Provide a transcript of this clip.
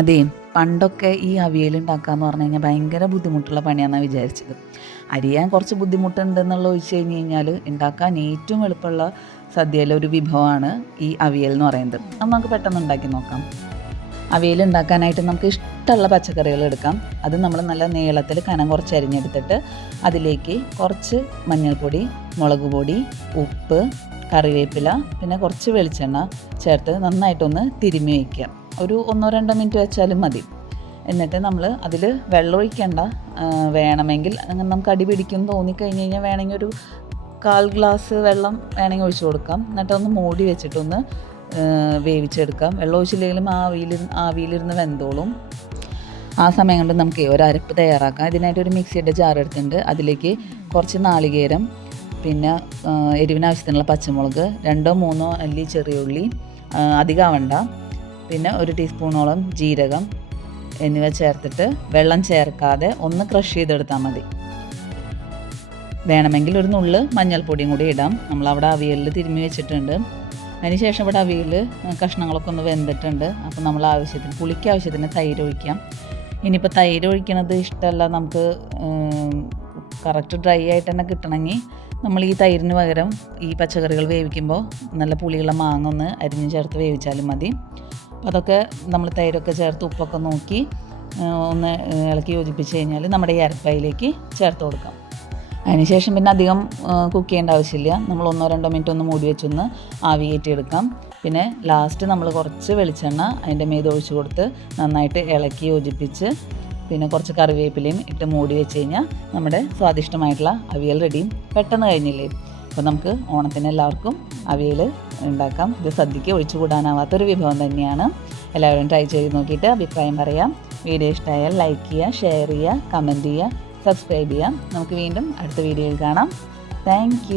അതെ പണ്ടൊക്കെ ഈ അവിയൽ ഉണ്ടാക്കാന്ന് പറഞ്ഞു കഴിഞ്ഞാൽ ഭയങ്കര ബുദ്ധിമുട്ടുള്ള പണിയാണെന്നാണ് വിചാരിച്ചത്. അരിയാൻ കുറച്ച് ബുദ്ധിമുട്ടുണ്ടെന്നുള്ള ഒഴിച്ച് കഴിഞ്ഞ് കഴിഞ്ഞാൽ ഉണ്ടാക്കാൻ ഏറ്റവും എളുപ്പമുള്ള സദ്യയിലെ ഒരു വിഭവമാണ് ഈ അവിയൽ എന്ന് പറയുന്നത്. അത് നമുക്ക് പെട്ടെന്ന് ഉണ്ടാക്കി നോക്കാം. അവിയൽ ഉണ്ടാക്കാനായിട്ട് നമുക്ക് ഇഷ്ടമുള്ള പച്ചക്കറികൾ എടുക്കാം. അത് നമ്മൾ നല്ല നീളത്തിൽ കനം കുറച്ച് അരിഞ്ഞെടുത്തിട്ട് അതിലേക്ക് കുറച്ച് മഞ്ഞൾപ്പൊടി മുളക് പൊടി ഉപ്പ് കറിവേപ്പില പിന്നെ കുറച്ച് വെളിച്ചെണ്ണ ചേർത്ത് നന്നായിട്ടൊന്ന് തിരുമ്മി വയ്ക്കുക ഒരു ഒന്നോ രണ്ടോ മിനിറ്റ് വെച്ചാലും മതി. എന്നിട്ട് നമ്മൾ അതിൽ വെള്ളം ഒഴിക്കേണ്ട. വേണമെങ്കിൽ അങ്ങനെ നമുക്ക് അടി പിടിക്കും തോന്നിക്കഴിഞ്ഞ് കഴിഞ്ഞാൽ വേണമെങ്കിൽ ഒരു കാൽ ഗ്ലാസ് വെള്ളം വേണമെങ്കിൽ ഒഴിച്ചു കൊടുക്കാം. എന്നിട്ട് ഒന്ന് മൂടി വെച്ചിട്ടൊന്ന് വേവിച്ചെടുക്കാം. വെള്ളം ഒഴിച്ചില്ലെങ്കിലും ആവിയിൽ ആവിയിലിരുന്ന് വെന്തോളും. ആ സമയം കൊണ്ട് നമുക്ക് ഒരു അരപ്പ് തയ്യാറാക്കാം. ഇതിനായിട്ട് ഒരു മിക്സിയുടെ ജാർ എടുത്തിട്ടുണ്ട്. അതിലേക്ക് കുറച്ച് നാളികേരം പിന്നെ എരിവിനാവശ്യത്തിനുള്ള പച്ചമുളക് രണ്ടോ മൂന്നോ അല്ലി ചെറിയ ഉള്ളി ആവണ്ട. അധികമാവണ്ട പിന്നെ ഒരു ടീസ്പൂണോളം ജീരകം എന്നിവ ചേർത്തിട്ട് വെള്ളം ചേർക്കാതെ ഒന്ന് ക്രഷ് ചെയ്തെടുത്താൽ മതി. വേണമെങ്കിൽ ഒരു നുള്ള് മഞ്ഞൾപ്പൊടിയും കൂടി ഇടാം. നമ്മൾ അവിടെ അവിയലിൽ തിരുമ്മി വെച്ചിട്ടുണ്ട്. അതിനുശേഷം ഇവിടെ അവിയൽ കഷ്ണങ്ങളൊക്കെ ഒന്ന് വെന്തിട്ടുണ്ട്. അപ്പോൾ നമ്മൾ ആവശ്യത്തിന് പുളിക്ക് ആവശ്യത്തിന് തൈര് ഒഴിക്കാം. ഇനിയിപ്പോൾ തൈര് ഒഴിക്കണത് ഇഷ്ടമല്ല നമുക്ക് കറക്റ്റ് ഡ്രൈ ആയിട്ട് തന്നെ കിട്ടണമെങ്കിൽ നമ്മൾ ഈ തൈരിന് പകരം ഈ പച്ചക്കറികൾ വേവിക്കുമ്പോൾ നല്ല പുളിയുള്ള മാങ്ങ ഒന്ന് അരിഞ്ഞ് ചേർത്ത് വേവിച്ചാലും മതി. അപ്പോൾ അതൊക്കെ നമ്മൾ തൈരൊക്കെ ചേർത്ത് ഉപ്പൊക്കെ നോക്കി ഒന്ന് ഇളക്കി യോജിപ്പിച്ച് കഴിഞ്ഞാൽ നമ്മുടെ ഈ അരപ്പായിലേക്ക് ചേർത്ത് കൊടുക്കാം. അതിനുശേഷം പിന്നെ അധികം കുക്ക് ചെയ്യേണ്ട ആവശ്യമില്ല. നമ്മൾ ഒന്നോ രണ്ടോ മിനിറ്റ് ഒന്ന് മൂടി വെച്ചൊന്ന് ആവി കയറ്റിയെടുക്കാം. പിന്നെ ലാസ്റ്റ് നമ്മൾ കുറച്ച് വെളിച്ചെണ്ണ അതിന്റെ മീത് ഒഴിച്ച് കൊടുത്ത് നന്നായിട്ട് ഇളക്കി യോജിപ്പിച്ച് പിന്നെ കുറച്ച് കറിവേപ്പിലയും ഇട്ട് മൂടി വെച്ച് കഴിഞ്ഞാൽ നമ്മുടെ സ്വാദിഷ്ടമായിട്ടുള്ള അവിയൽ റെഡിയും പെട്ടെന്ന് കഴിഞ്ഞില്ലേ? അപ്പോൾ നമുക്ക് ഓണത്തിന് എല്ലാവർക്കും അവിയൽ ഉണ്ടാക്കാം. ഇത് സദ്യക്ക് ഒഴിച്ചുകൂടാനാവാത്തൊരു വിഭവം തന്നെയാണ്. എല്ലാവരും ട്രൈ ചെയ്ത് നോക്കിയിട്ട് അഭിപ്രായം പറയാം. വീഡിയോ ഇഷ്ടമായാൽ ലൈക്ക് ചെയ്യുക ഷെയർ ചെയ്യുക കമന്റ് ചെയ്യുക സബ്സ്ക്രൈബ് ചെയ്യാം നമുക്ക് വീണ്ടും അടുത്ത വീഡിയോയിൽ കാണാം. താങ്ക്